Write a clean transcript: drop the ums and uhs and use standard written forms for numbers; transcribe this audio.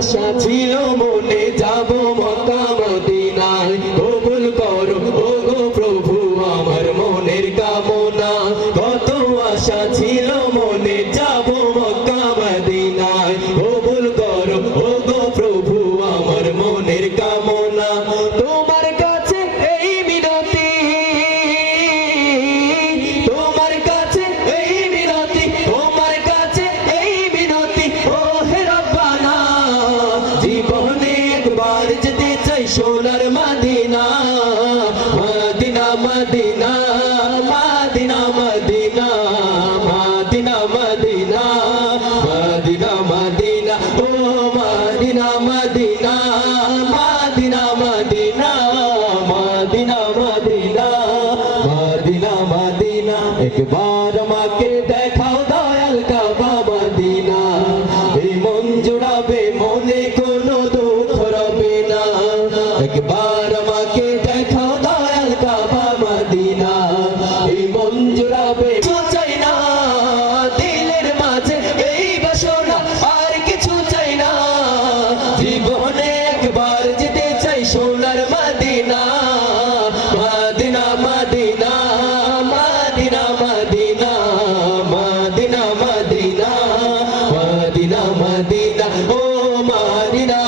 আশা ছিল মনে যাব মক্কা মদিনায় কবুল করো ওগো প্রভু আমার মনের কামনা কত আশা ছিল মনে যাব মক্কা মদিনায় কবুল করো ওগো প্রভু আমার মনের কামনা তোমার কাছে এই মিনতি তোমার কাছে এই মিনতি তোমার কাছে এই মিনতি ও হে রব্বানা জীবনে একবার যেতে চাই সোনার Medina Medina Medina Medina Medina Medina Medina Medina Medina ও Medina Medina Medina Medina Medina Medina Medina Medina একবার আমাকে দেখাও দয়াল কাবা মদিনা এই মন জুড়াবে মনে কোনো দুঃখ রবে না একবার আমাকে দেখাও দয়াল কাবা মদিনা এই মন জুড়াবে চাই না দিলের মাঝে এই বাসনা আর কিছু চাই না জীবনে একবার যেতে চাই সোনার Medina Medina Medina Medina Medina Medina Medina Medina Medina ও মদিনা